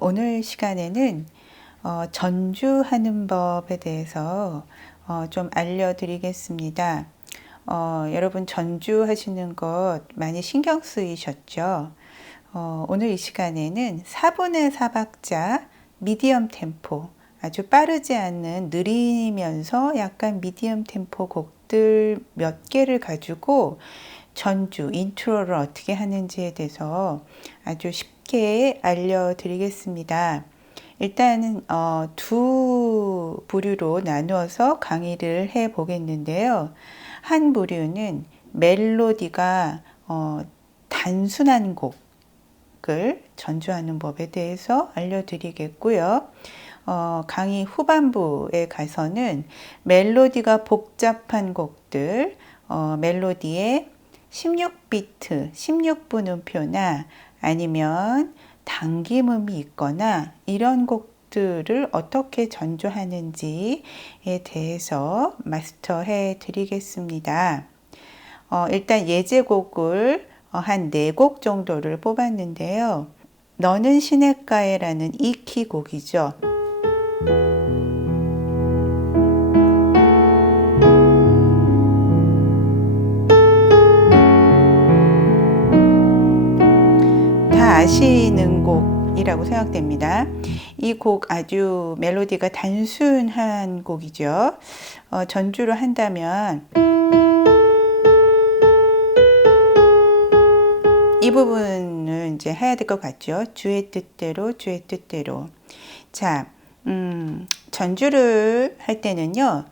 오늘 시간에는 전주하는 법에 대해서 좀 알려드리겠습니다. 여러분 전주하시는 것 많이 신경 쓰이셨죠? 오늘 이 시간에는 4분의 4박자 미디엄 템포, 아주 빠르지 않는 느리면서 약간 미디엄 템포 곡들 몇 개를 가지고 전주, 인트로를 어떻게 하는지에 대해서 아주 쉽게 알려드리겠습니다. 일단은 두 부류로 나누어서 강의를 해 보겠는데요. 한 부류는 멜로디가 단순한 곡을 전주하는 법에 대해서 알려드리겠고요. 강의 후반부에 가서는 멜로디가 복잡한 곡들, 멜로디에 16비트, 16분음표나 아니면 당김음이 있거나 이런 곡들을 어떻게 전주하는지에 대해서 마스터해 드리겠습니다. 일단 예제곡을 한 4곡 정도를 뽑았는데요. 너는 시냇가에라는 이 키 곡이죠. 아시는 곡이라고 생각됩니다. 이 곡 아주 멜로디가 단순한 곡이죠. 전주를 한다면 이 부분을 이제 해야 될 것 같죠. 주의 뜻대로, 주의 뜻대로. 자, 전주를 할 때는요,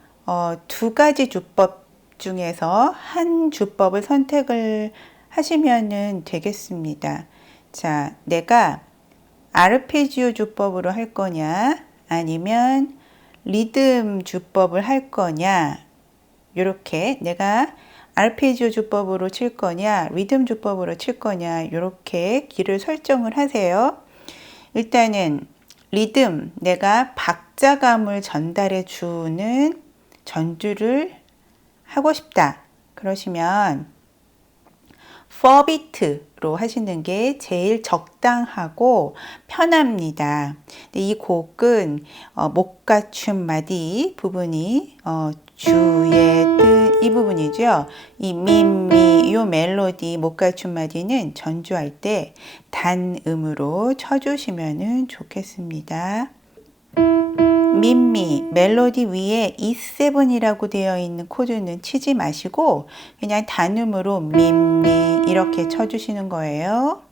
두 가지 주법 중에서 한 주법을 선택을 하시면 되겠습니다. 자, 내가 아르페지오 주법으로 할 거냐, 아니면 리듬 주법을 할 거냐, 이렇게 내가 아르페지오 주법으로 칠 거냐, 리듬 주법으로 칠 거냐, 이렇게 길을 설정을 하세요. 일단은 리듬, 내가 박자감을 전달해 주는 전주를 하고 싶다. 그러시면 4비트로 하시는 게 제일 적당하고 편합니다. 이 곡은 목가춤 마디 부분이 주의 뜻 이 부분이죠. 이 미미 이 멜로디 목가춤 마디는 전주할 때 단음으로 쳐주시면 좋겠습니다. 미미 멜로디 위에 E7이라고 되어 있는 코드는 치지 마시고 그냥 단음으로 미미 이렇게 쳐주시는 거예요.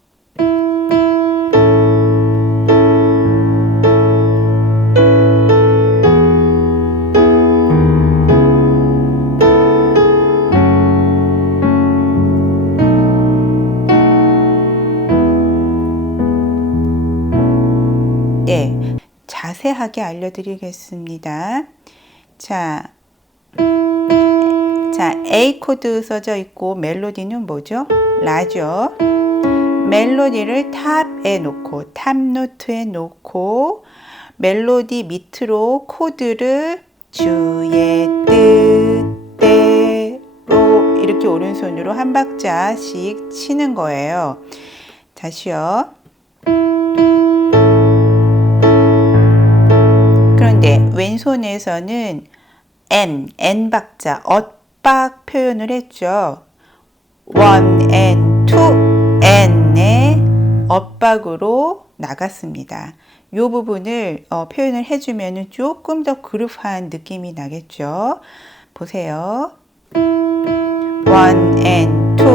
네. 자세하게 알려드리겠습니다. 자, A 코드 써져 있고 멜로디는 뭐죠? 라죠. 멜로디를 탑에 놓고 탑 노트에 놓고 멜로디 밑으로 코드를 주의 뜻대로 이렇게 오른손으로 한 박자씩 치는 거예요. 다시요. 그런데 왼손에서는 N 박자, 엇박 표현을 했죠. 1 and 2, N의 엇박으로 나갔습니다. 이 부분을 표현을 해주면 조금 더 그루브한 느낌이 나겠죠. 보세요. 1 and 2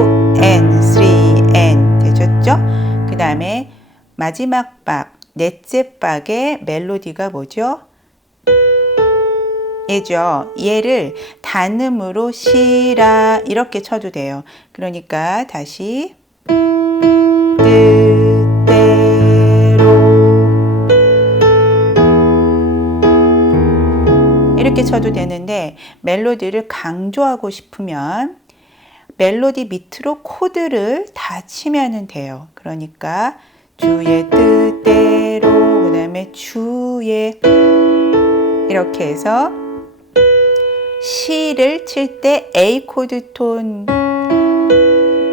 and 3 and 되셨죠? 그 다음에 마지막 박, 넷째 박의 멜로디가 뭐죠? 얘죠. 얘를 단음으로 시라 이렇게 쳐도 돼요. 그러니까 다시 뜻대로 이렇게 쳐도 되는데 멜로디를 강조하고 싶으면 멜로디 밑으로 코드를 다 치면 돼요. 그러니까 주의 뜻대로 그 다음에 주의 이렇게 해서 시를 칠 때 A 코드 톤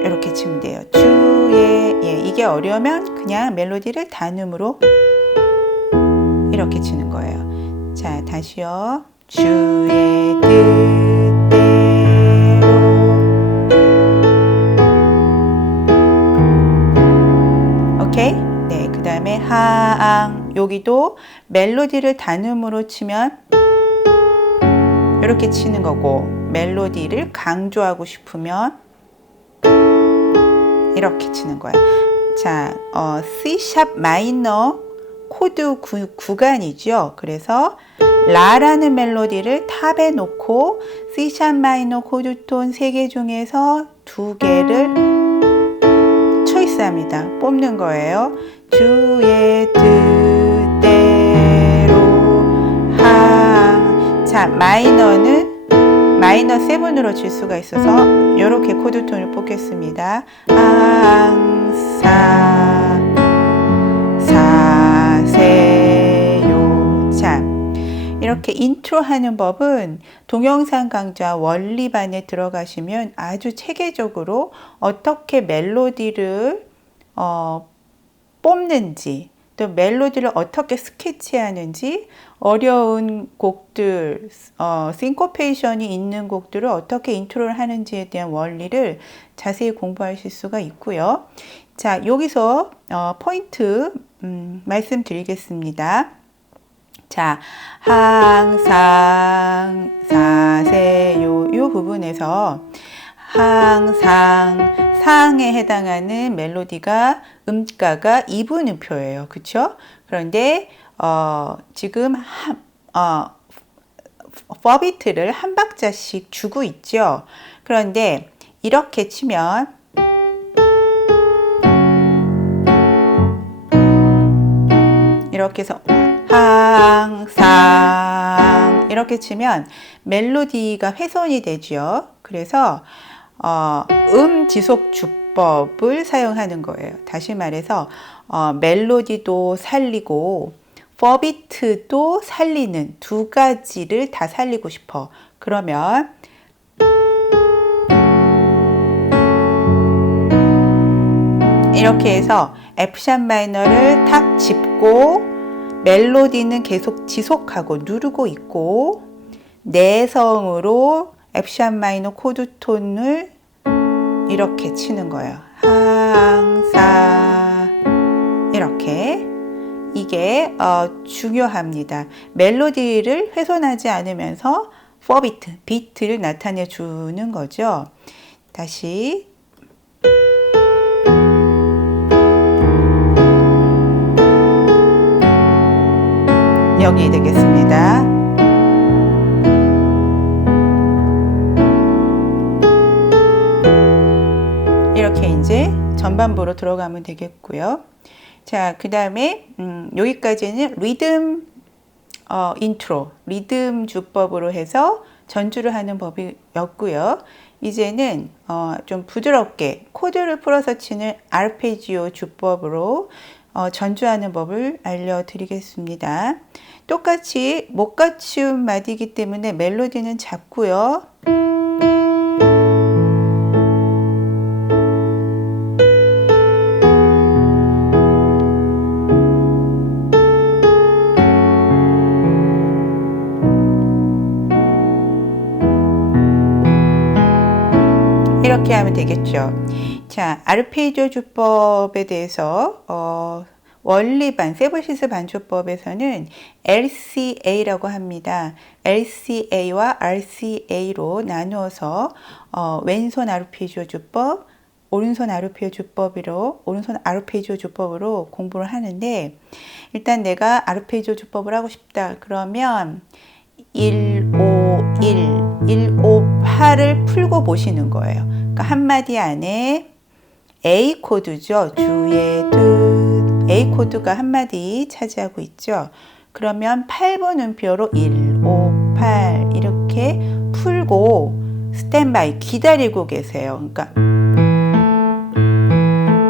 이렇게 치면 돼요. 주의 이게 어려우면 그냥 멜로디를 단음으로 이렇게 치는 거예요. 자, 다시요. 주의 뜻대로. 오케이? 네, 그 다음에 하앙. 여기도 멜로디를 단음으로 치면 이렇게 치는 거고, 멜로디를 강조하고 싶으면 이렇게 치는 거예요. 자, C# 마이너 코드 구간이죠. 그래서 라라는 멜로디를 탑에 놓고 C# 마이너 코드톤 3개 중에서 2개를 초이스합니다. 뽑는 거예요. 주의 뜻대로 항. 자, 마이너는 마이너 7으로 칠 수가 있어서 이렇게 코드톤을 뽑겠습니다. 항상 사세요. 자, 이렇게 인트로 하는 법은 동영상 강좌 원리반에 들어가시면 아주 체계적으로 어떻게 멜로디를 뽑는지, 또 멜로디를 어떻게 스케치하는지, 어려운 곡들, 싱코페이션이 있는 곡들을 어떻게 인트로를 하는지에 대한 원리를 자세히 공부하실 수가 있고요. 자, 여기서 포인트 말씀드리겠습니다. 자, 항상 사세요. 이 부분에서 항상 상에 해당하는 멜로디가 음가가 2분음표예요. 그쵸? 그런데 지금 퍼비트를 한 박자씩 주고 있죠. 그런데 이렇게 치면 이렇게 해서 항상 이렇게 치면 멜로디가 훼손이 되죠. 그래서 지속 주법을 사용하는 거예요. 다시 말해서 멜로디도 살리고 퍼비트도 살리는 두 가지를 다 살리고 싶어. 그러면 이렇게 해서 F# 마이너를 탁 짚고 멜로디는 계속 지속하고 누르고 있고 내성으로 F# 마이너 코드톤을 이렇게 치는 거예요. 항상 이렇게. 이게 중요합니다. 멜로디를 훼손하지 않으면서 4비트, 비트를 나타내 주는 거죠. 다시 여기 되겠습니다. 이렇게 이제 전반부로 들어가면 되겠고요. 자, 그 다음에 여기까지는 리듬 인트로, 리듬 주법으로 해서 전주를 하는 법이었고요. 이제는 좀 부드럽게 코드를 풀어서 치는 아르페지오 주법으로 전주하는 법을 알려드리겠습니다. 똑같이 못 갖춘 마디이기 때문에 멜로디는 작고요. 이렇게 하면 되겠죠. 자, 아르페지오 주법에 대해서 원리반, 세브시스 반주법에서는 LCA라고 합니다. LCA와 RCA로 나누어서 왼손 아르페지오 주법, 오른손 아르페지오 주법으로 공부를 하는데, 일단 내가 아르페지오 주법을 하고 싶다 그러면 1, 5, 1, 5, 8을 풀고 보시는 거예요. 그러니까 한 마디 안에 A 코드죠. 주의 뜻. A 코드가 한 마디 차지하고 있죠. 그러면 8분 음표로 1, 5, 8 이렇게 풀고 스탠바이 기다리고 계세요. 그러니까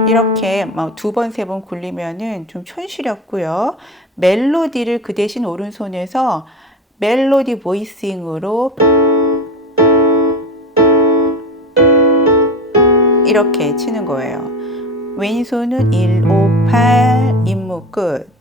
이렇게 두 번, 세 번 굴리면은 좀 촌스럽고요. 멜로디를 그 대신 오른손에서 멜로디 보이싱으로 이렇게 치는 거예요. 왼손은 1, 5, 8 임무 끝.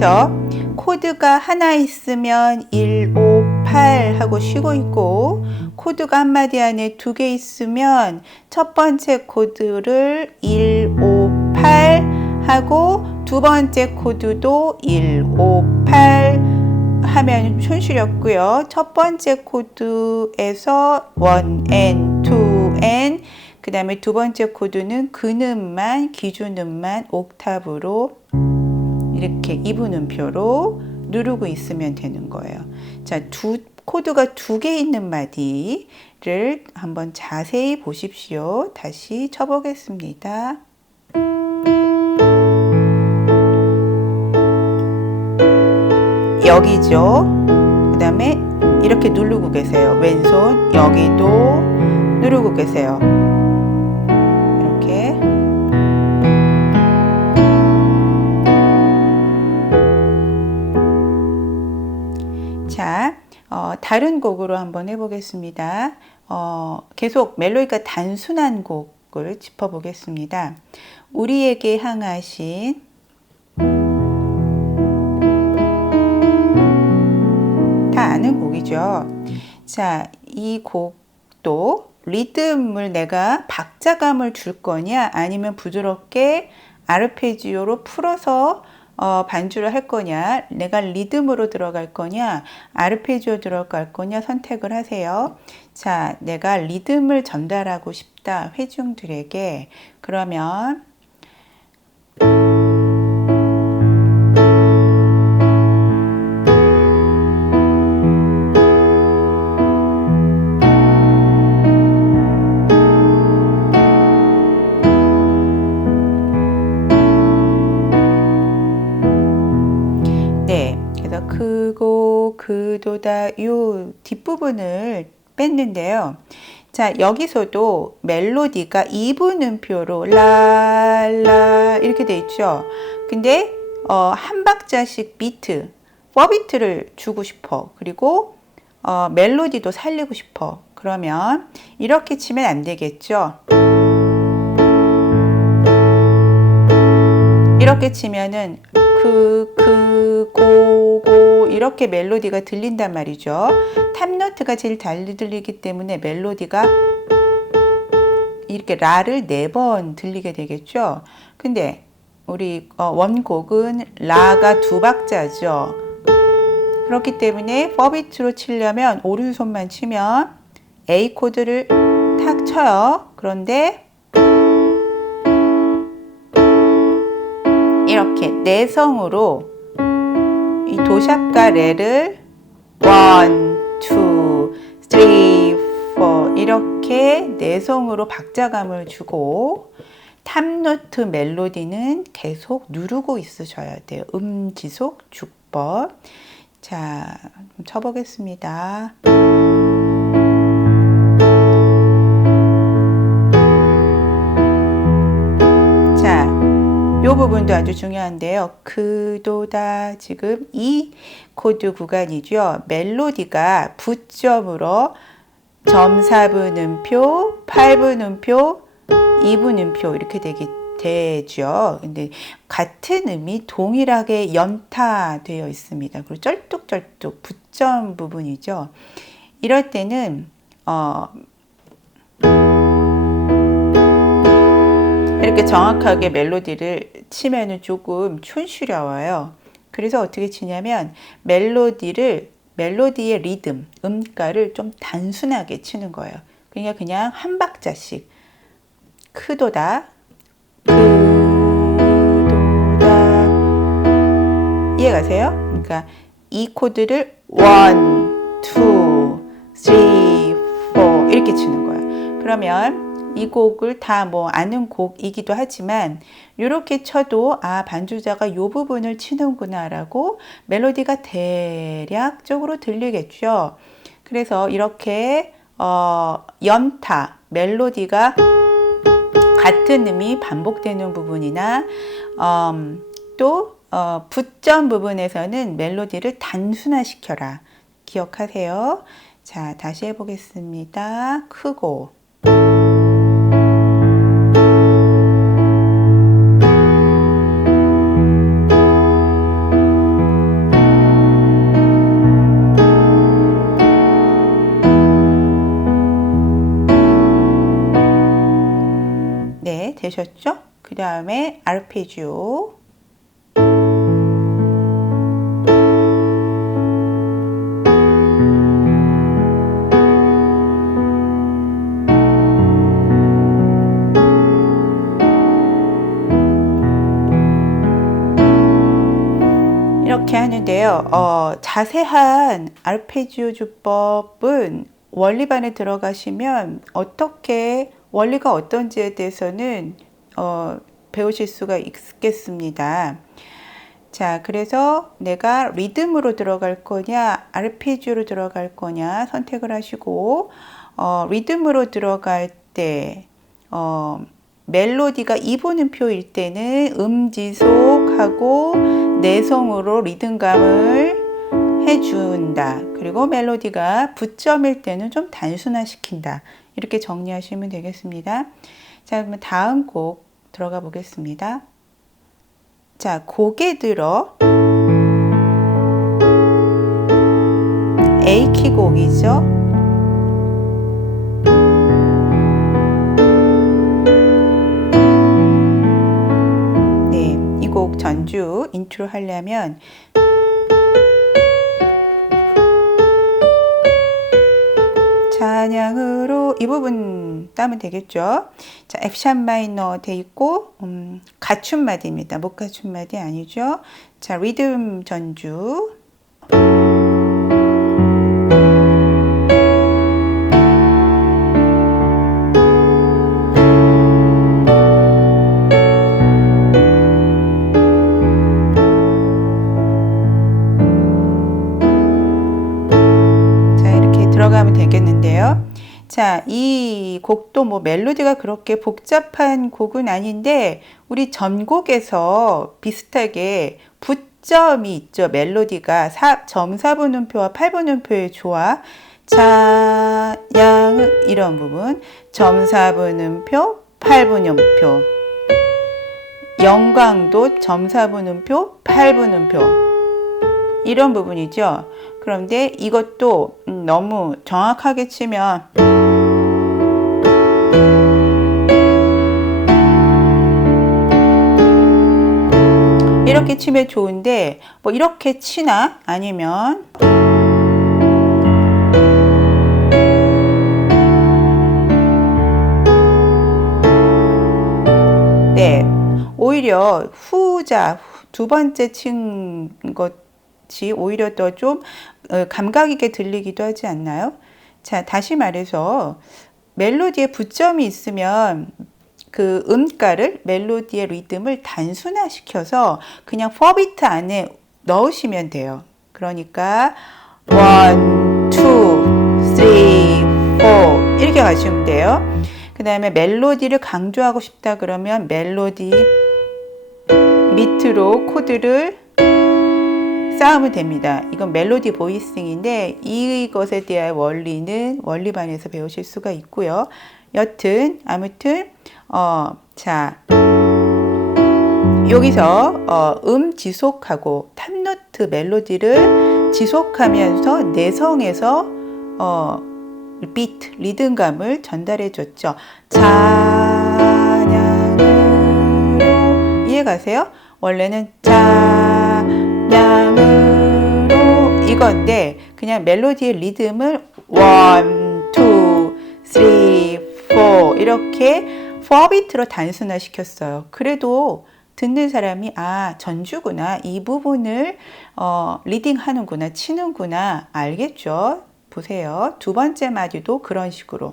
그래서 코드가 하나 있으면 1, 5, 8 하고 쉬고 있고, 코드가 한마디 안에 두 개 있으면 첫 번째 코드를 1, 5, 8 하고 두 번째 코드도 1, 5, 8 하면 손실이었고요. 첫 번째 코드에서 1N, 2N, 그 다음에 두 번째 코드는 근음만, 기준음만 옥타브로 이렇게 2분 음표로 누르고 있으면 되는 거예요. 자, 코드가 두 개 있는 마디를 한번 자세히 보십시오. 다시 쳐보겠습니다. 여기죠. 그 다음에 이렇게 누르고 계세요. 왼손 여기도 누르고 계세요. 이렇게. 자, 다른 곡으로 한번 해보겠습니다. 계속 멜로디가 단순한 곡을 짚어보겠습니다. 우리에게 향하신 다 아는 곡이죠. 자, 이 곡도 리듬을 내가 박자감을 줄 거냐 아니면 부드럽게 아르페지오로 풀어서 반주를 할 거냐, 내가 리듬으로 들어갈 거냐, 아르페지오 들어갈 거냐 선택을 하세요. 자, 내가 리듬을 전달하고 싶다, 회중들에게. 그러면 크고 그도다 요 뒷부분을 뺐는데요. 자, 여기서도 멜로디가 2분 음표로 라라 이렇게 돼 있죠. 근데 한 박자씩 비트, 4비트를 주고 싶어. 그리고 멜로디도 살리고 싶어. 그러면 이렇게 치면 안 되겠죠. 이렇게 치면은 고 이렇게 멜로디가 들린단 말이죠. 탑노트가 제일 잘 들리기 때문에 멜로디가 이렇게 라를 4번 들리게 되겠죠. 근데 우리 원곡은 라가 2박자죠. 그렇기 때문에 4비트로 치려면 오른손만 치면 A 코드를 탁 쳐요. 그런데 이렇게 내성으로 이 도샵과 레를 1, 2, 3, 4 이렇게 내성으로 박자감을 주고 탑노트 멜로디는 계속 누르고 있으셔야 돼요. 지속 주법. 자, 쳐보겠습니다. 이 부분도 아주 중요한데요. 그도다 지금 이 코드 구간이죠. 멜로디가 부점으로 점 4분 음표, 8분 음표, 2분 음표 이렇게 되죠. 근데 같은 음이 동일하게 연타되어 있습니다. 그리고 쩔뚝쩔뚝 부점 부분이죠. 이럴 때는 이렇게 정확하게 멜로디를 치면은 조금 촌스러워요. 그래서 어떻게 치냐면 멜로디의 리듬, 음가를 좀 단순하게 치는 거예요. 그러니까 그냥 한 박자씩 크도다, 그도다 이해가세요? 그러니까 이 코드를 1, 2, 3, 4 이렇게 치는 거예요. 그러면 이 곡을 다 아는 곡이기도 하지만 이렇게 쳐도 반주자가 이 부분을 치는구나 라고 멜로디가 대략적으로 들리겠죠. 그래서 이렇게 연타, 멜로디가 같은 음이 반복되는 부분이나 또 부점 부분에서는 멜로디를 단순화시켜라. 기억하세요. 자, 다시 해보겠습니다. 크고 다음에 아르페지오. 이렇게 하는데요. 자세한 아르페지오 주법은 원리반에 들어가시면 어떻게 원리가 어떤지에 대해서는 배우실 수가 있겠습니다. 자, 그래서 내가 리듬으로 들어갈 거냐, 아르페지오로 들어갈 거냐 선택을 하시고, 리듬으로 들어갈 때, 멜로디가 2분음표일 때는 지속하고 내성으로 리듬감을 해준다. 그리고 멜로디가 부점일 때는 좀 단순화시킨다. 이렇게 정리하시면 되겠습니다. 자, 그러면 다음 곡 들어가 보겠습니다. 자, 곡에 들어 A키 곡이죠. 곡 전주 인트로 하려면 찬양으로 이 부분 따면 되겠죠. 자, F샵 마이너 돼 있고 가춤마디입니다. 못 가춤마디 아니죠. 자, 리듬 전주. 들어가면 되겠는데요. 자, 이 곡도 뭐 멜로디가 그렇게 복잡한 곡은 아닌데 우리 전곡에서 비슷하게 부점이 있죠. 멜로디가 점사분음표와 8분음표의 조화, 찬양 이런 부분, 점사분음표, 8분음표, 영광도 점사분음표, 8분음표 이런 부분이죠. 그런데 이것도 너무 정확하게 치면 이렇게 치면 좋은데 뭐 이렇게 치나 아니면 네, 오히려 후자 두 번째 친 것이 오히려 더 좀 감각 있게 들리기도 하지 않나요? 자, 다시 말해서 멜로디에 부점이 있으면 그 음가를 멜로디의 리듬을 단순화시켜서 그냥 4비트 안에 넣으시면 돼요. 그러니까 1, 2, 3, 4 이렇게 가시면 돼요. 그 다음에 멜로디를 강조하고 싶다 그러면 멜로디 밑으로 코드를 쌓으면 됩니다. 이건 멜로디 보이싱인데 이것에 대한 원리는 원리반에서 배우실 수가 있고요. 여튼 아무튼 자 여기서 지속하고 탑노트 멜로디를 지속하면서 내성에서 비트 리듬감을 전달해 줬죠. 찬양으로 이해가세요? 원래는 찬양으로 이건데 그냥 멜로디의 리듬을 1, 2, 3, 4 이렇게 4비트로 단순화 시켰어요. 그래도 듣는 사람이 아 전주구나 이 부분을 리딩 하는구나 치는구나 알겠죠? 보세요. 두 번째 마디도 그런 식으로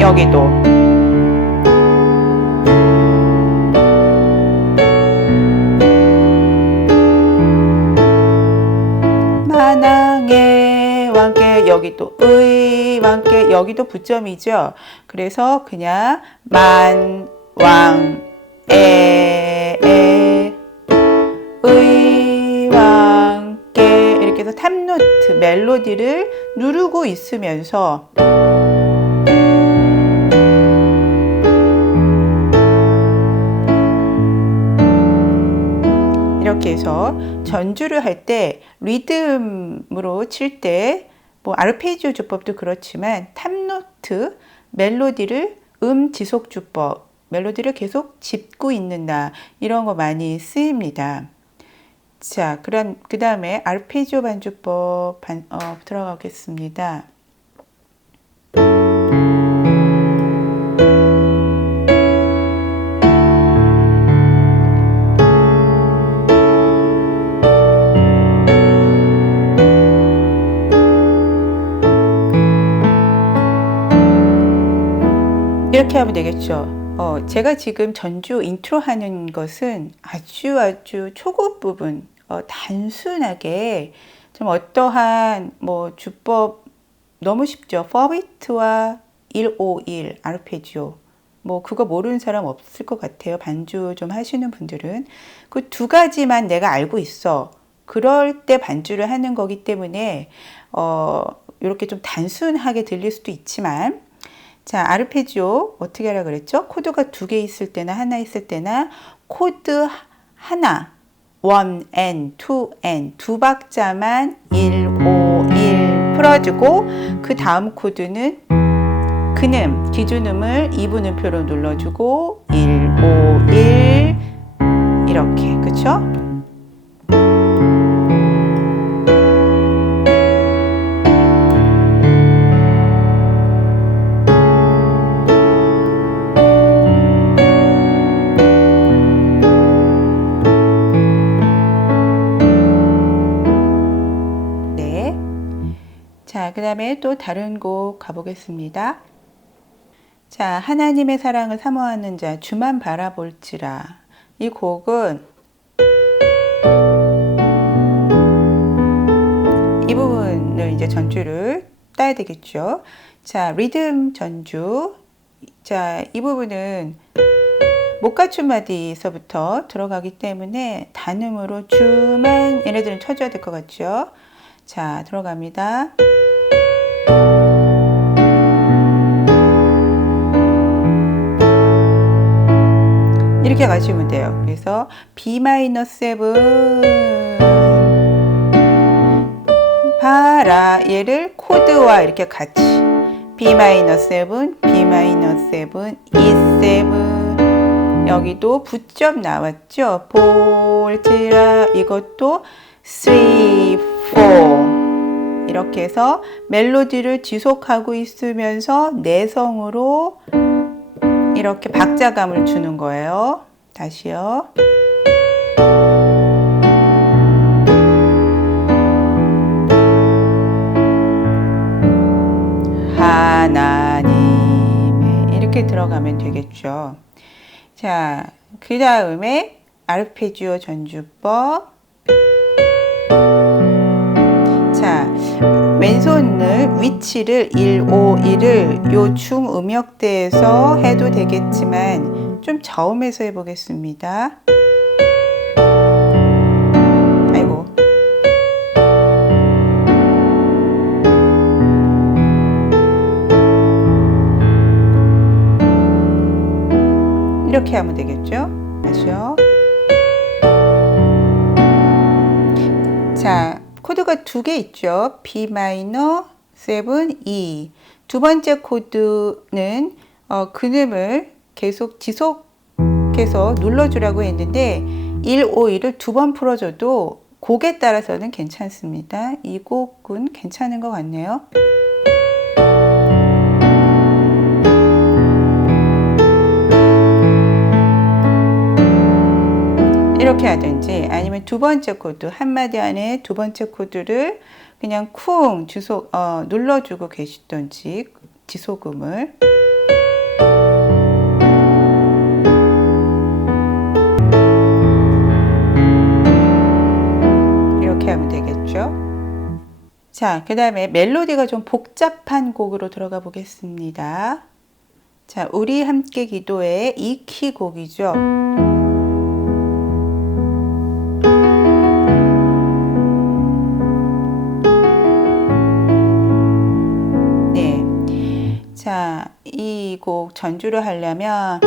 여기도 만왕의 왕께 여기도 의 왕께 여기도 부점이죠. 그래서 그냥 만왕의 의왕께 이렇게 해서 탑노트 멜로디를 누르고 있으면서 이렇게 해서 전주를 할 때 리듬으로 칠 때 뭐 아르페지오 주법도 그렇지만 탑노트 멜로디를 지속주법, 멜로디를 계속 짚고 있는다. 이런 거 많이 쓰입니다. 자, 그럼 그 다음에 아르페지오 반주법 들어가겠습니다. 이렇게 하면 되겠죠. 제가 지금 전주 인트로 하는 것은 아주 초급 부분, 단순하게 좀 어떠한 뭐 주법 너무 쉽죠. 4비트와 151 아르페지오. 뭐 그거 모르는 사람 없을 것 같아요. 반주 좀 하시는 분들은. 그 두 가지만 내가 알고 있어. 그럴 때 반주를 하는 거기 때문에 이렇게 좀 단순하게 들릴 수도 있지만, 자, 아르페지오 어떻게 하라 그랬죠? 코드가 두 개 있을 때나 하나 있을 때나 코드 하나 1N, 2N 두 박자만 1, 5, 1 풀어주고 그 다음 코드는 근음, 기준음을 2분음표로 눌러주고 1, 5, 1 이렇게, 그쵸? 자, 그 다음에 또 다른 곡 가보겠습니다. 자, 하나님의 사랑을 사모하는 자, 주만 바라볼지라. 이 곡은 이 부분을 이제 전주를 따야 되겠죠. 자, 리듬 전주. 자, 이 부분은 못 갖춘 마디에서부터 들어가기 때문에 단음으로 주만 얘네들은 쳐줘야 될 것 같죠. 자, 들어갑니다. 이렇게 가시면 돼요. 그래서 B-7 파라 얘를 코드와 이렇게 같이 B-7, B-7, E7 여기도 붙점 나왔죠. 볼지라 이것도 3, 4 이렇게 해서 멜로디를 지속하고 있으면서 내성으로 이렇게 박자감을 주는 거예요. 다시요. 하나님의 이렇게 들어가면 되겠죠. 자, 그 다음에 아르페지오 전주법. 자, 왼손을 위치를 1, 5, 1을 요 중음역대에서 해도 되겠지만 좀 저음해서 해보겠습니다. 아이고. 이렇게 하면 되겠죠? 다시요. 자, 코드가 두 개 있죠. B-7, E. 두 번째 코드는 근음을 계속 지속해서 눌러주라고 했는데 1, 5, 1을 두 번 풀어줘도 곡에 따라서는 괜찮습니다. 이 곡은 괜찮은 것 같네요. 이렇게 하든지 아니면 두 번째 코드 한마디 안에 두 번째 코드를 그냥 쿵 눌러주고 계시던지 지속음을 이렇게 하면 되겠죠. 자, 그 다음에 멜로디가 좀 복잡한 곡으로 들어가 보겠습니다. 자, 우리 함께 기도의 이 키 곡이죠. 자, 이 곡 전주를 하려면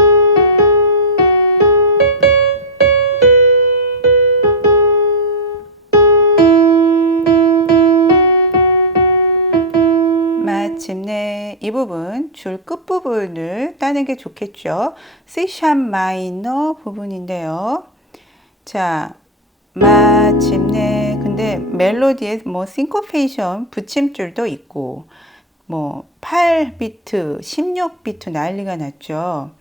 마침내 이 부분, 줄 끝부분을 따는 게 좋겠죠. C# 마이너 부분인데요. 자, 마침내, 근데 멜로디에 뭐 싱코페이션, 붙임줄도 있고, 뭐 8비트, 16비트 난리가 났죠.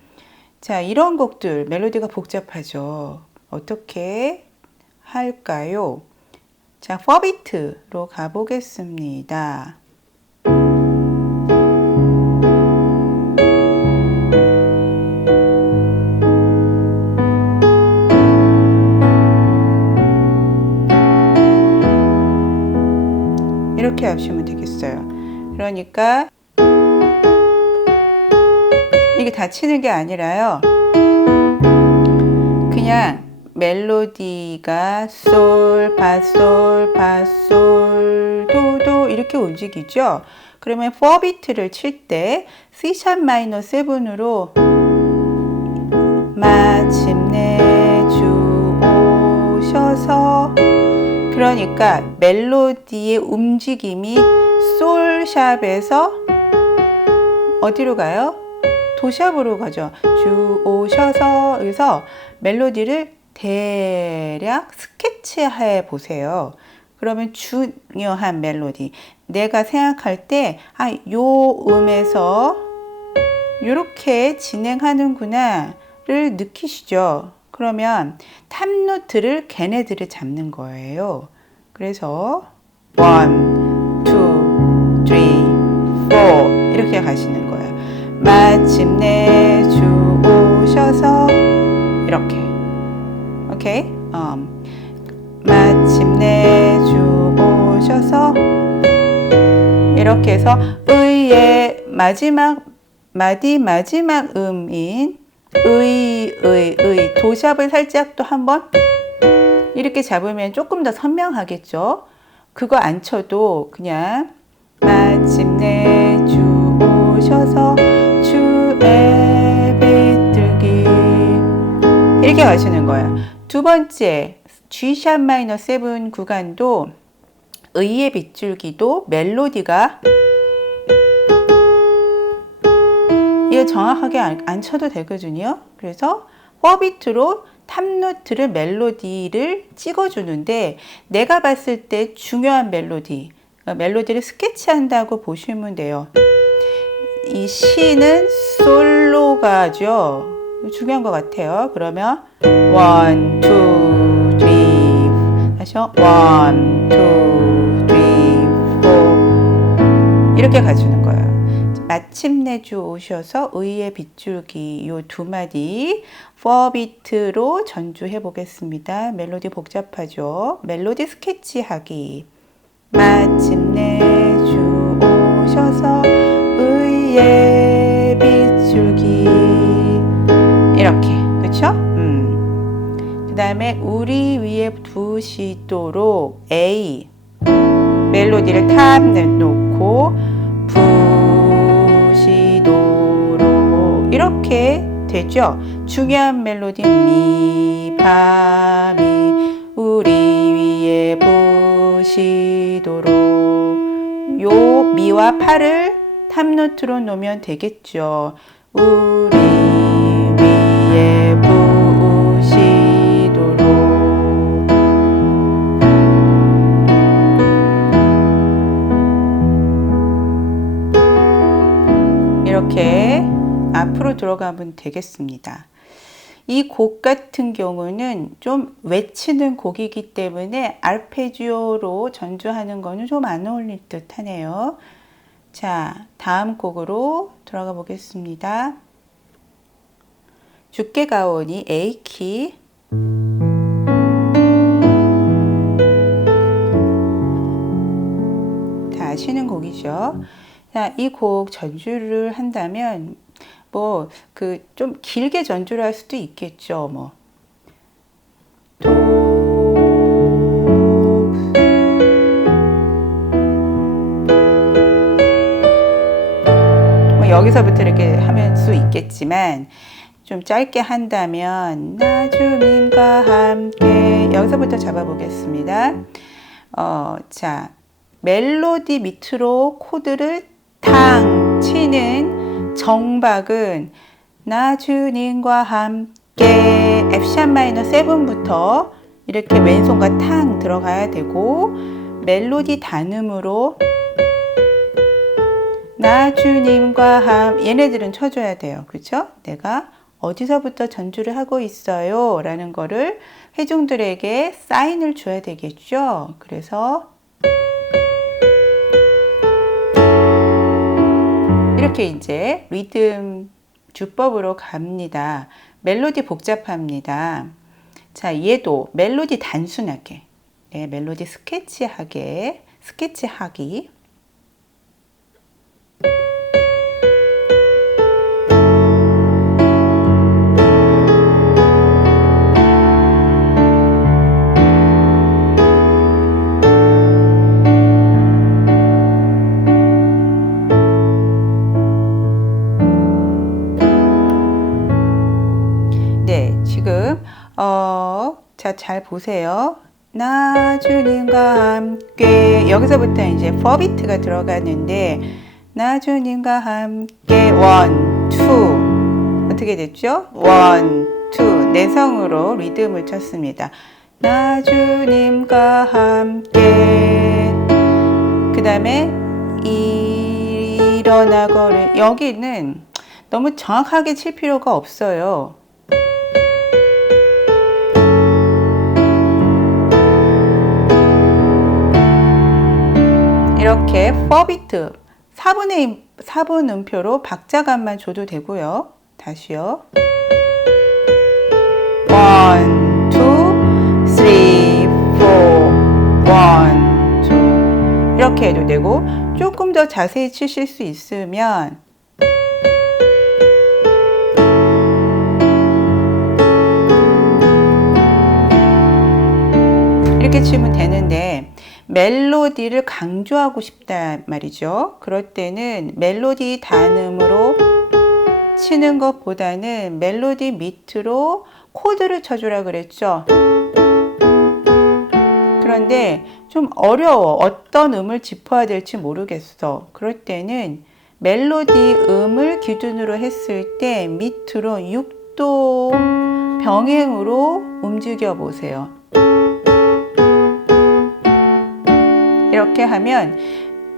자, 이런 곡들 멜로디가 복잡하죠. 어떻게 할까요? 자, 4비트로 가보겠습니다. 이렇게 하시면 되겠어요. 그러니까 이게 다 치는 게 아니라요. 그냥 멜로디가 솔, 파솔, 파솔, 도도 이렇게 움직이죠. 그러면 4비트를 칠 때 C# 마이너 7으로 마침내 주 오셔서, 그러니까 멜로디의 움직임이 솔샵에서 어디로 가요? 도샵으로 가죠. 주 오셔서. 그래서 멜로디를 대략 스케치해 보세요. 그러면 중요한 멜로디, 내가 생각할 때 요 음에서 이렇게 진행하는구나 를 느끼시죠. 그러면 탑노트를 걔네들을 잡는 거예요. 그래서 1, 2, 3, 4 이렇게 가시는 거예요. 마침내 주 오셔서 이렇게. 오케이? 마침내 주 오셔서 이렇게 해서 의의 마지막 음인 의 도샵을 살짝 또 한번 이렇게 잡으면 조금 더 선명하겠죠. 그거 안 쳐도 그냥 마침내 주 오셔서 주의 비틀기 이렇게 가시는 거예요. 두 번째 G# 마이너 7 구간도 의의 빗줄기도 멜로디가 이거 정확하게 안 쳐도 되거든요. 그래서 4비트로 탑노트를 멜로디를 찍어주는데, 내가 봤을 때 중요한 멜로디를 스케치한다고 보시면 돼요. 이 C는 솔로가죠. 중요한 것 같아요. 그러면 1, 2, 3 다시요. 1, 2, 3, 4 이렇게 가주는 거예요. 마침내 주 오셔서 의의 빗줄기 요 두 마디 4비트로 전주해 보겠습니다. 멜로디 복잡하죠. 멜로디 스케치하기. 마침내 주 오셔서 의의 빗줄기 이렇게, 그쵸? 그 다음에 우리 위에 두시도록 A 멜로디를 탑 내놓고 부시도록 이렇게 되죠. 중요한 멜로디 미, 파, 미 우리 위에 부시도록 요 미와 파를 탑노트로 놓으면 되겠죠. 우리 위에 부시도록 이렇게 앞으로 들어가면 되겠습니다. 이 곡 같은 경우는 좀 외치는 곡이기 때문에 알페지오로 전주하는 거는 좀 안 어울릴 듯 하네요. 자, 다음 곡으로 들어가 보겠습니다. 죽게 가오니 A키. 다 아시는 곡이죠. 자, 이 곡 전주를 한다면 뭐 좀 길게 전주를 할 수도 있겠죠. 뭐 여기서부터 이렇게 하면 수 있겠지만 좀 짧게 한다면 나 주님과 함께 여기서부터 잡아보겠습니다. 자, 멜로디 밑으로 코드를 탕 치는 정박은 나 주님과 함께 F샵 마이너 7부터 이렇게 왼손과 탕 들어가야 되고, 멜로디 단음으로 나 주님과 얘네들은 쳐줘야 돼요. 그렇죠? 내가 어디서부터 전주를 하고 있어요 라는 거를 회중들에게 사인을 줘야 되겠죠. 그래서 이렇게 이제 리듬 주법으로 갑니다. 멜로디 복잡합니다. 자, 얘도 멜로디 단순하게, 네, 멜로디 스케치하기. 자, 잘 보세요. 나 주님과 함께, 여기서부터 이제 4비트가 들어가는데, 나 주님과 함께 1, 2 어떻게 됐죠? 1, 2 내성으로 리듬을 쳤습니다. 나 주님과 함께, 그 다음에 일어나거를, 여기는 너무 정확하게 칠 필요가 없어요. 이렇게 4비트 4분 음표로 박자감만 줘도 되고요. 다시요. 1, 2, 3, 4, 1, 2 이렇게 해도 되고, 조금 더 자세히 치실 수 있으면 이렇게 치면 되는데, 멜로디를 강조하고 싶다 말이죠. 그럴 때는 멜로디 단음으로 치는 것보다는 멜로디 밑으로 코드를 쳐주라 그랬죠. 그런데 좀 어려워. 어떤 음을 짚어야 될지 모르겠어. 그럴 때는 멜로디 음을 기준으로 했을 때 밑으로 6도 병행으로 움직여 보세요. 이렇게 하면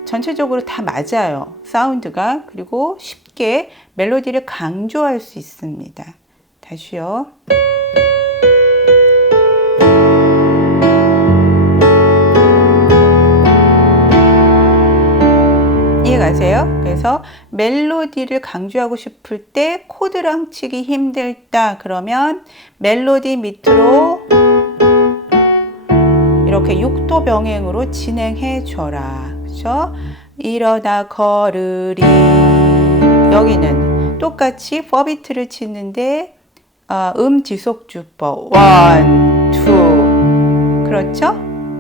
전체적으로 다 맞아요. 사운드가. 그리고 쉽게 멜로디를 강조할 수 있습니다. 다시요. 이해가세요? 그래서 멜로디를 강조하고 싶을 때 코드랑 치기 힘들다 그러면 멜로디 밑으로 이렇게 6도 병행으로 진행해 줘라. 그죠? 일어나 걸으리. 여기는 똑같이 4비트를 치는데 지속주법 1, 2 그렇죠?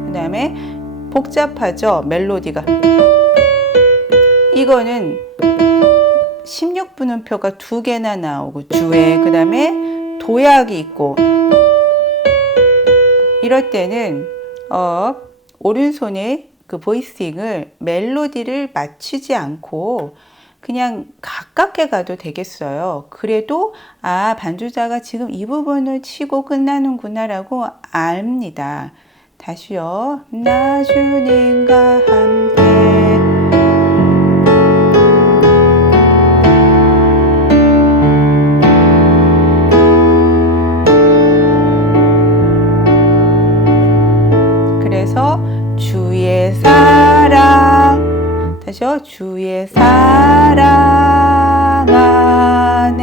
그 다음에 복잡하죠? 멜로디가. 이거는 16분음표가 2개나 나오고 주에, 그 다음에 도약이 있고, 이럴 때는 오른손에 그 보이싱을 멜로디를 맞추지 않고 그냥 가깝게 가도 되겠어요. 그래도 반주자가 지금 이 부분을 치고 끝나는구나 라고 압니다. 다시요. 나 주님과 함께. 그래서 주의 사랑, 다시요. 주의 사랑 안에,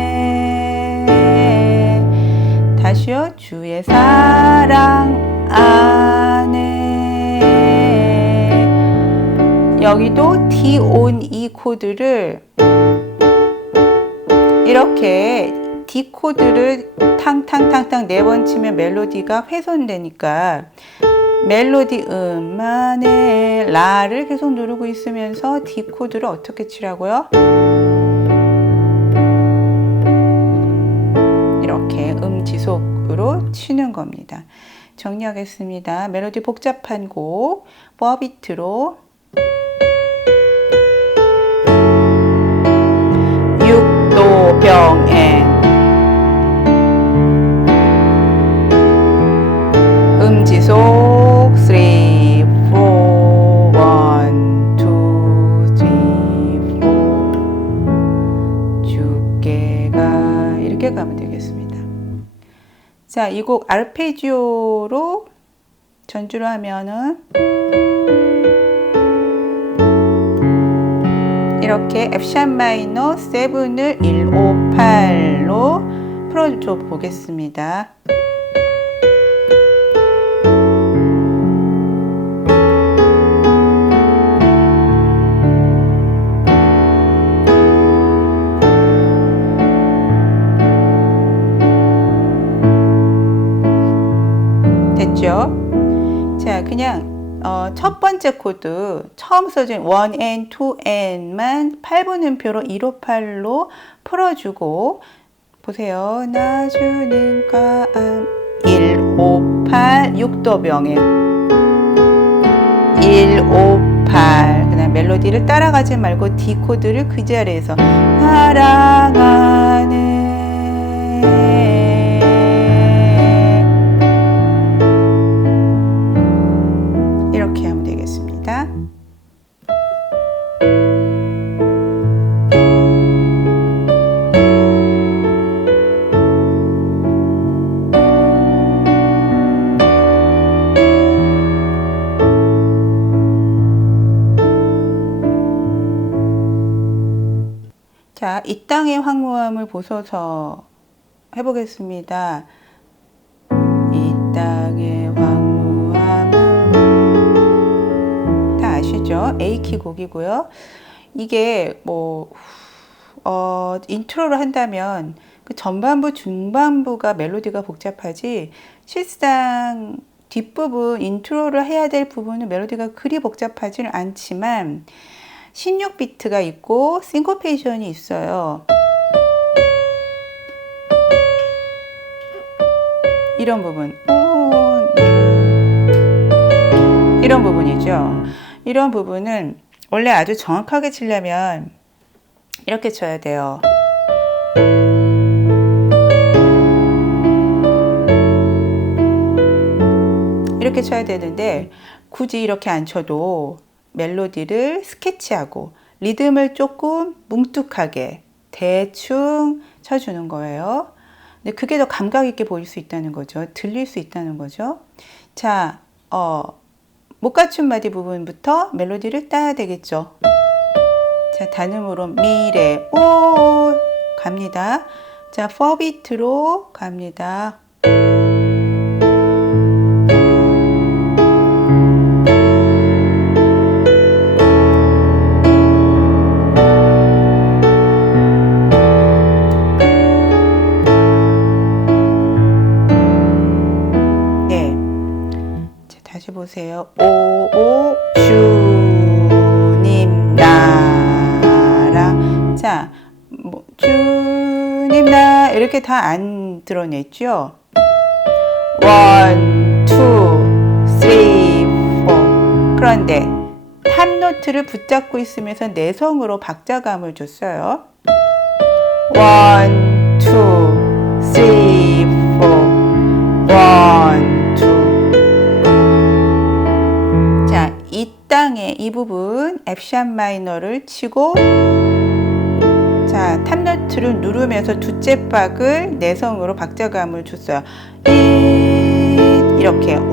다시요. 주의 사랑 안에. 여기도 D on E 코드를 이렇게 D 코드를 탕탕탕탕 4번 치면 멜로디가 훼손되니까 멜로디 안에 라를 계속 누르고 있으면서 D 코드를 어떻게 치라고요? 이렇게 지속으로 치는 겁니다. 정리하겠습니다. 멜로디 복잡한 곡 4비트로 병행 음지속 3, 4, 1, 2, 3, 4 주께가 이렇게 가면 되겠습니다. 자, 이 곡 아르페지오로 전주를 하면은 이렇게 F샵 마이너 7을 1, 5, 8로 풀어줘 보겠습니다. 됐죠? 자, 그냥 첫 번째 코드 처음 써진 1N, 2N만 8분음표로 158로 풀어주고 보세요. 나 주님과 1, 5, 8 6도 병행 1, 5, 8 그다음 멜로디를 따라가지 말고 D 코드를 그 자리에서 사랑하는 이렇게 하면 되겠습니다. 자, 이 땅의 황무함을 보소서 해보겠습니다. 이 땅의 황무함을 다 아시죠? A키 곡이고요. 이게 뭐 인트로를 한다면 그 전반부, 중반부가 멜로디가 복잡하지 실상 뒷부분 인트로를 해야 될 부분은 멜로디가 그리 복잡하지는 않지만 16비트가 있고 싱코페이션이 있어요. 이런 부분 이런 부분이죠. 이런 부분은 원래 아주 정확하게 치려면 이렇게 쳐야 돼요. 이렇게 쳐야 되는데 굳이 이렇게 안 쳐도 멜로디를 스케치하고 리듬을 조금 뭉툭하게 대충 쳐주는 거예요. 근데 그게 더 감각 있게 보일 수 있다는 거죠. 들릴 수 있다는 거죠. 자, 못 갖춘 마디 부분부터 멜로디를 따야 되겠죠. 자, 단음으로 미래 오 갑니다. 자, 4비트로 갑니다. 보세요. 오 주님 나라. 자, 뭐 주님 나 이렇게 다 안 드러냈죠. 1, 2, 3, 4. 그런데 탑노트를 붙잡고 있으면서 내성으로 박자감을 줬어요. 1, 2, 3, 4. 1, 2. 이 땅의 이 부분 F샵 마이너를 치고 자 탑노트를 누르면서 둘째 박을 내성으로 박자감을 줬어요. 이렇게 1, 2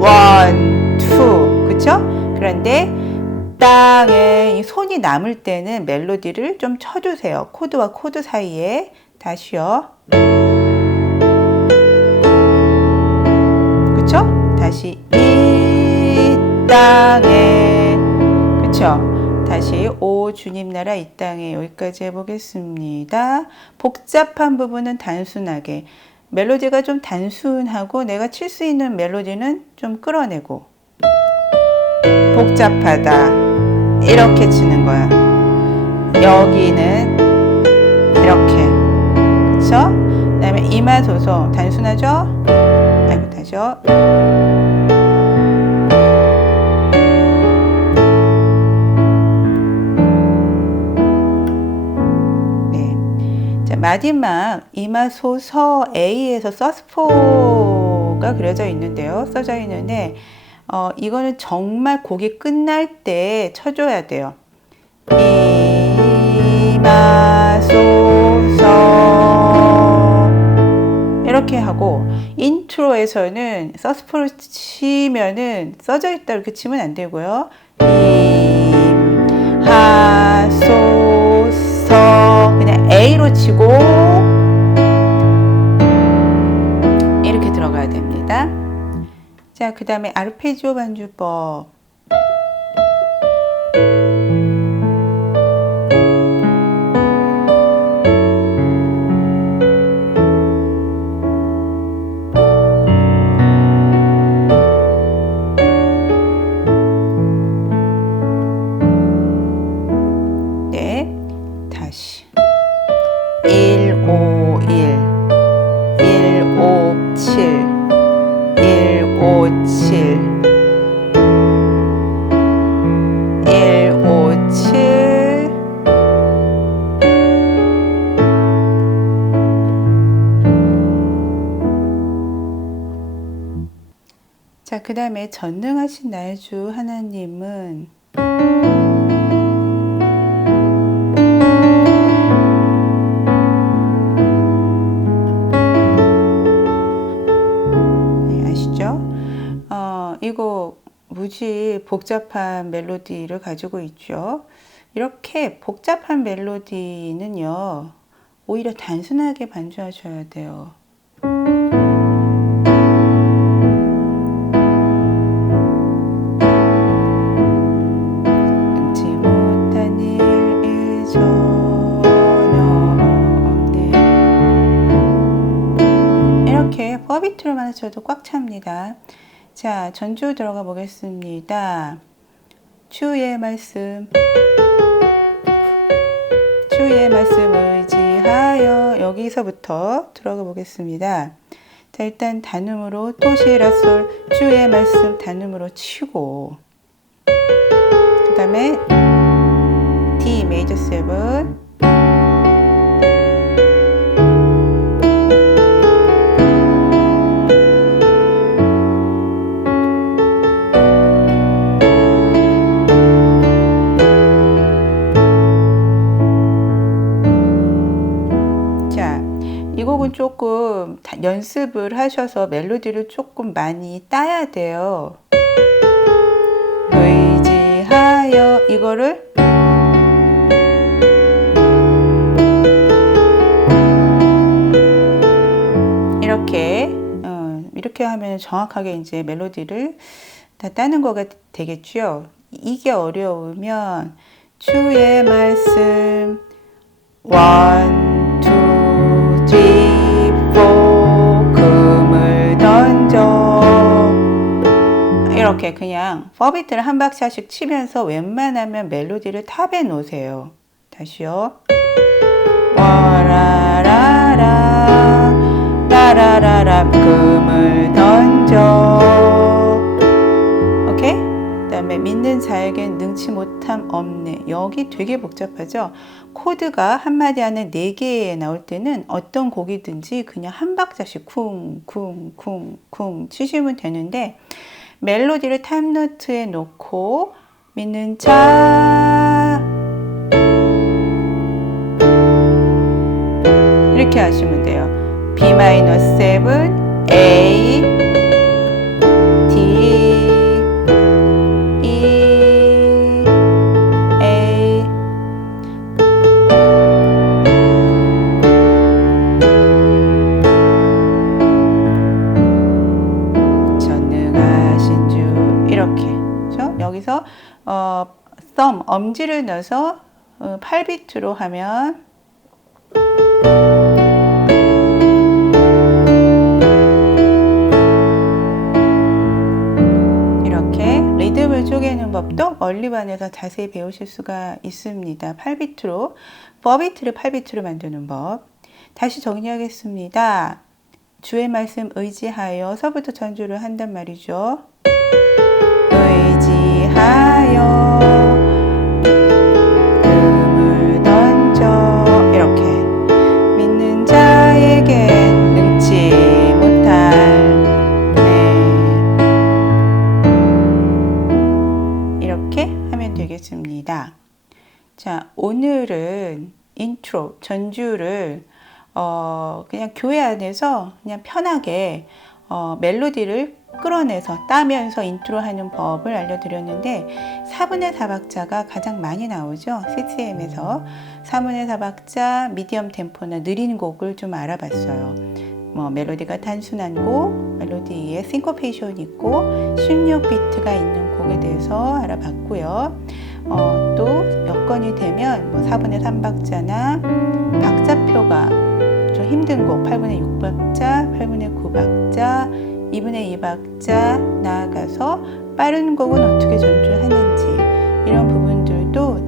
그쵸? 그런데 땅에 손이 남을 때는 멜로디를 좀 쳐주세요. 코드와 코드 사이에 다시요. 그쵸? 다시 이 땅에 그쵸? 다시 오 주님 나라 이 땅에 여기까지 해보겠습니다. 복잡한 부분은 단순하게 멜로디가 좀 단순하고 내가 칠 수 있는 멜로디는 좀 끌어내고 복잡하다 이렇게 치는 거야. 여기는 이렇게 그쵸? 그 다음에 이마소소 단순하죠? 아이고 다시요. 마지막 이마소서 A에서 서스포가 그려져 있는데요. 써져 있는데 이거는 정말 곡이 끝날 때 쳐줘야 돼요. 이마소서 이렇게 하고, 인트로에서는 서스포를 치면은 써져 있다 이렇게 치면 안 되고요. 하소서 그냥 A로 치고 이렇게 들어가야 됩니다. 자, 그 다음에 아르페지오 반주법. 네, 다시 151 157 157 157 자, 그 다음에 전능하신 나의 주 하나님은 이거 무지 복잡한 멜로디를 가지고 있죠. 이렇게 복잡한 멜로디는요, 오히려 단순하게 반주하셔야 돼요. 능치 못한 일 전혀 없네. 이렇게 퍼비트로만 쳐도 꽉 찹니다. 자, 전주 들어가 보겠습니다. 주의 말씀 의지하여, 여기서부터 들어가 보겠습니다. 자, 일단 단음으로 토시라솔, 주의 말씀 단음으로 치고, 그 다음에 D 메이저 7, 이 곡은 조금 연습을 하셔서 멜로디를 조금 많이 따야 돼요. 의지하여, 이거를 이렇게 하면 정확하게 이제 멜로디를 다 따는 거가 되겠죠. 이게 어려우면 주의 말씀 1, 2, 3, 4 금을 던져, 이렇게 그냥 퍼비트를 한 박자씩 치면서 웬만하면 멜로디를 탑에 놓으세요. 다시요. 와라라라 라라라라 금을 던져. 오케이? 그 다음에 믿는 자에겐 능치 못함 없네. 여기 되게 복잡하죠? 코드가 한마디 안에 4개 나올 때는 어떤 곡이든지 그냥 한 박자씩 쿵쿵쿵쿵 치시면 되는데, 멜로디를 탑노트에 놓고 믿는 자 이렇게 하시면 돼요. B-7, A, D, E, A. 전능하신 주, 이렇게. 그렇죠? 여기서 thumb, 엄지를 넣어서 8비트로 하면 쪼개는 법도 얼리반에서 자세히 배우실 수가 있습니다. 8비트로, 4비트를 8비트로 만드는 법. 다시 정리하겠습니다. 주의 말씀 의지하여서부터 전주를 한단 말이죠. 의지하여 금을 던져, 이렇게. 전주를 그냥 교회 안에서 그냥 편하게 멜로디를 끌어내서 따면서 인트로하는 법을 알려드렸는데 4분의 4박자가 가장 많이 나오죠. CCM에서 4분의 4박자 미디엄 템포나 느린 곡을 좀 알아봤어요. 멜로디가 단순한 곡, 멜로디에 싱코페이션이 있고 16비트가 있는 곡에 대해서 알아봤고요. 또 여건이 되면 4분의 3박자나 박자표가 좀 힘든 곡 8분의 6박자, 8분의 9박자, 2분의 2박자 나아가서 빠른 곡은 어떻게 전주하는지 이런 부분들도